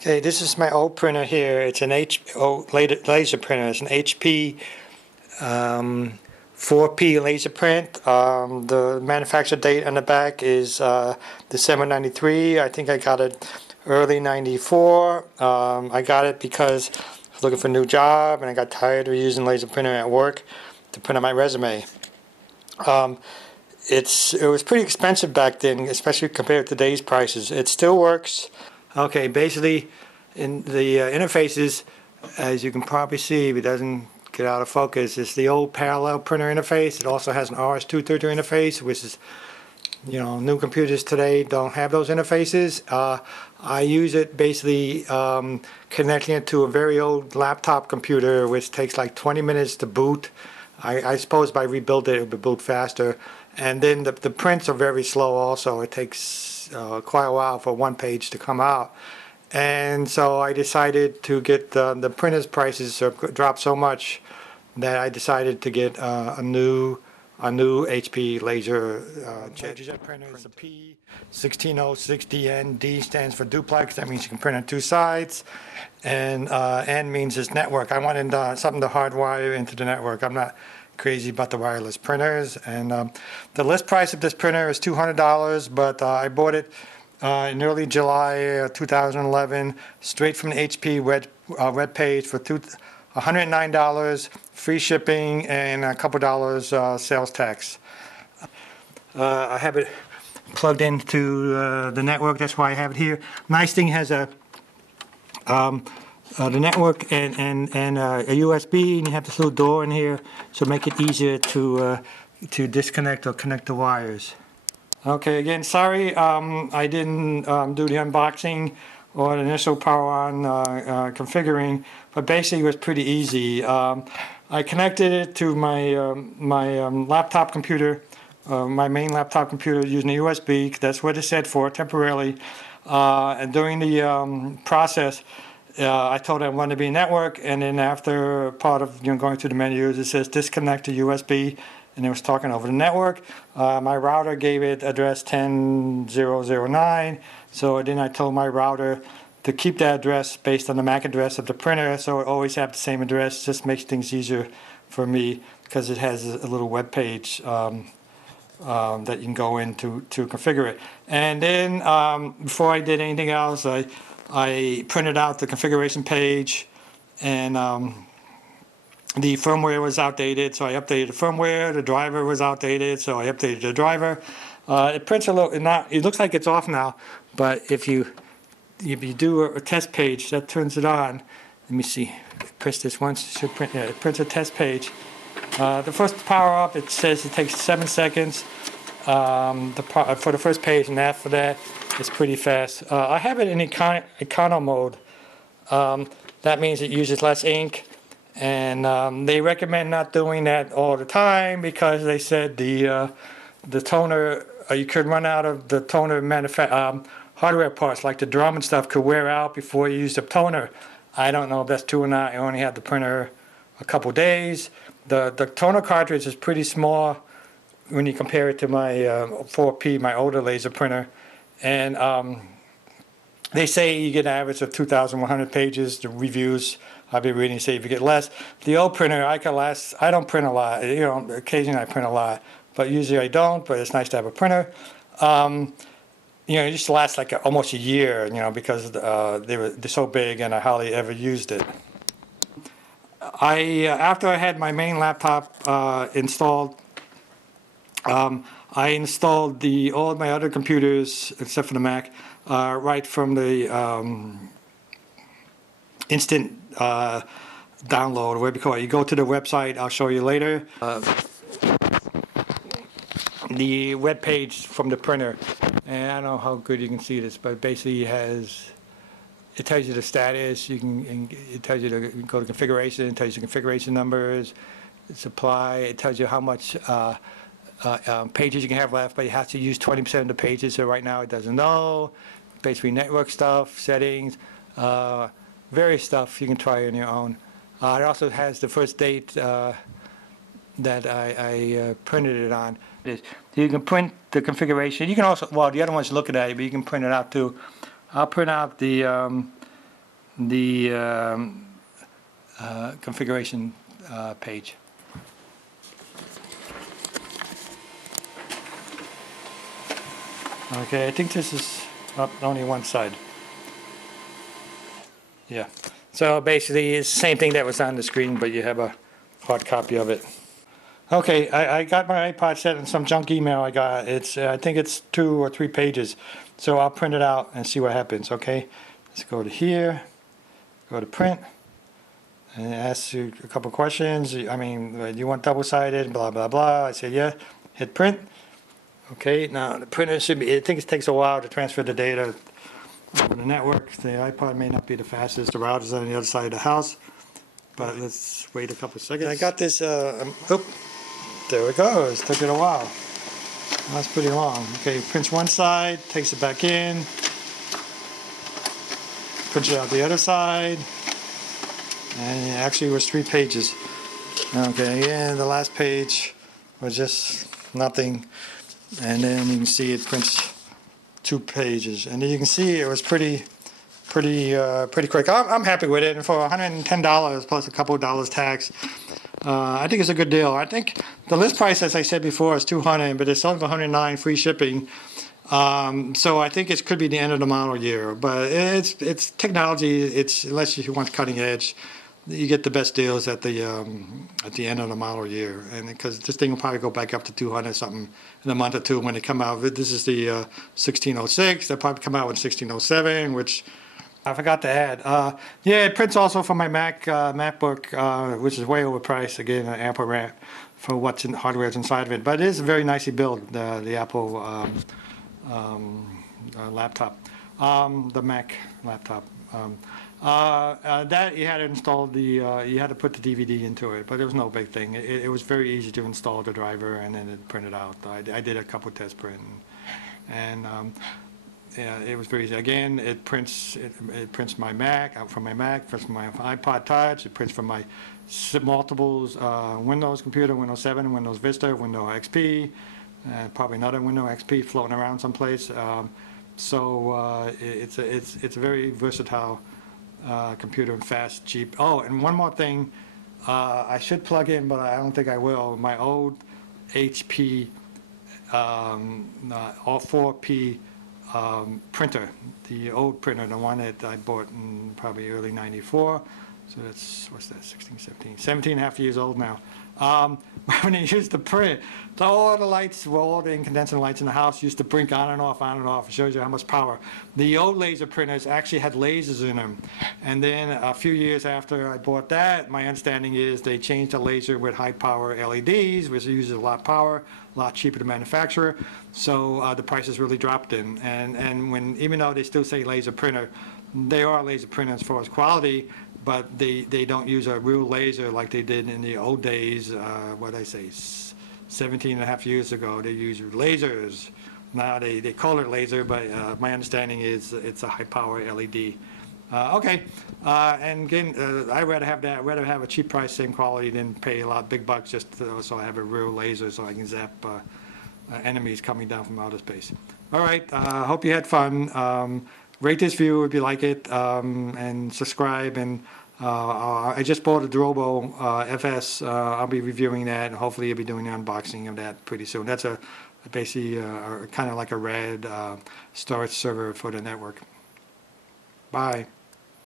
Okay, this is my old printer here. It's an laser printer. It's an HP 4P laser print. The manufacture date on the back is December 93. I think I got it early 94. I got it because I was looking for a new job and I got tired of using laser printer at work to print out my resume. It was pretty expensive back then, especially compared to today's prices. It still works. Okay, basically, in the interfaces, as you can probably see, if it doesn't get out of focus, it's the old parallel printer interface. It also has an RS-232 interface, which is, new computers today don't have those interfaces. I use it basically connecting it to a very old laptop computer, which takes like 20 minutes to boot. I suppose if I rebuild it would boot faster. And then the prints are very slow also. It takes quite a while for one page to come out. And so I decided to get the printer's prices have dropped so much that I decided to get a new HP LaserJet printer. It's a P1606dn. D stands for Duplex. That means you can print on two sides. And N means it's network. I wanted something to hardwire into the network. I'm not crazy about the wireless printers. And the list price of this printer is $200, but I bought it in early July 2011, straight from the HP web page for $109, free shipping, and a couple dollars sales tax. I have it plugged into the network. That's why I have it here. Nice thing, has a the network and a USB, and you have this little door in here, so make it easier to disconnect or connect the wires. Okay, again, sorry I didn't do the unboxing or the initial power on configuring, but basically it was pretty easy. I connected it to my laptop computer, my main laptop computer, using a USB. That's what it said for temporarily. And during the process, I told it I wanted to be network, and then after part of going through the menus, it says disconnect to USB, and it was talking over the network. My router gave it address 10009, so then I told my router to keep that address based on the MAC address of the printer, so it always have the same address. Just makes things easier for me because it has a little web page that you can go in to configure it. And then before I did anything else, I printed out the configuration page, and the firmware was outdated, so I updated the firmware. The driver was outdated, so I updated the driver. It prints a little. It looks like it's off now, but if you do a test page, that turns it on. Let me see. Press this once. It should print. Yeah, it prints a test page. The first power up, it says it takes 7 seconds for the first page, and after that, it's pretty fast. I have it in econo mode. That means it uses less ink, and they recommend not doing that all the time because they said the toner, you could run out of the toner hardware parts like the drum and stuff could wear out before you use the toner. I don't know if that's true or not. I only had the printer a couple days. The toner cartridge is pretty small when you compare it to my 4P, my older laser printer. And they say you get an average of 2,100 pages. The reviews I've been reading say if you get less. The old printer, I don't print a lot. Occasionally I print a lot, but usually I don't, but it's nice to have a printer. It just lasts like almost a year, because they're so big and I hardly ever used it. After I had my main laptop installed, I installed all of my other computers, except for the Mac, right from the instant download, or whatever you call it. You go to the website, I'll show you later. The web page from the printer, and I don't know how good you can see this, but basically it tells you the status. It tells you to go to configuration. It tells you configuration numbers, supply. It tells you how much pages you can have left, but you have to use 20% of the pages. So right now it doesn't know. Basically network stuff, settings, various stuff you can try on your own. It also has the first date that I printed it on. So you can print the configuration. You can also, the other one's looking at it, but you can print it out too. I'll print out the the configuration page. Okay, I think this is up only one side. Yeah. So basically, it's the same thing that was on the screen, but you have a hard copy of it. Okay, I got my iPod set in some junk email I got. I think it's 2 or 3 pages. So I'll print it out and see what happens, okay? Let's go to here, go to print, and it asks you a couple questions. I mean, you want double-sided, blah, blah, blah. I said, yeah, hit print. Okay, now the printer should be, I think it takes a while to transfer the data over the network. The iPod may not be the fastest. The router's on the other side of the house. But let's wait a couple seconds. I got this, there it goes. Took it a while. That's pretty long. Okay, prints one side, takes it back in, prints it out the other side, and it actually was 3 pages. Okay, and the last page was just nothing, and then you can see it prints 2 pages, and then you can see it was pretty quick. I'm happy with it, and for $110 plus a couple of dollars tax, I think it's a good deal. I think the list price, as I said before, is $200, but it's sold for $109 free shipping. So I think it could be the end of the model year, but it's technology. It's unless you want cutting edge, you get the best deals at the end of the model year, and because this thing will probably go back up to 200 something in a month or two when they come out. This is the 1606. They'll probably come out with 1607, which I forgot to add. Yeah, it prints also for my MacBook, which is way overpriced. Again, an Apple RAM for what's in hardware's inside of it. But it is very nicely built, the Apple laptop, the Mac laptop. That you had to install you had to put the DVD into it, but it was no big thing. It was very easy to install the driver and then it printed out. I did a couple test print, and yeah, it was very easy. Again, it prints my Mac out from my Mac, prints from my iPod Touch. It prints from my multiples Windows computer, Windows 7, Windows Vista, Windows XP, probably another Windows XP floating around someplace. So it's a very versatile computer and fast, cheap. Oh, and one more thing, I should plug in, but I don't think I will. My old HP all 4P printer, the old printer, the one that I bought in probably early '94. So that's, what's that, 16, 17 and a half years old now. When it used to print, all the lights, all the incandescent lights in the house used to blink on and off, on and off. It shows you how much power. The old laser printers actually had lasers in them. And then a few years after I bought that, my understanding is they changed the laser with high power LEDs, which uses a lot of power, a lot cheaper to manufacture. So the prices really dropped in. And when, even though they still say laser printer, they are laser printers as far as quality, but they don't use a real laser like they did in the old days. What did I say, 17 and a half years ago, they used lasers. Now they call it laser, but my understanding is it's a high power LED. Okay, and again, I'd rather have that. I'd rather have a cheap price, same quality, than pay a lot big bucks just so I have a real laser so I can zap enemies coming down from outer space. All right, hope you had fun. Rate this video if you like it, and subscribe. And I just bought a Drobo FS. I'll be reviewing that, and hopefully I'll be doing an unboxing of that pretty soon. That's basically kind of like a RAID storage server for the network. Bye.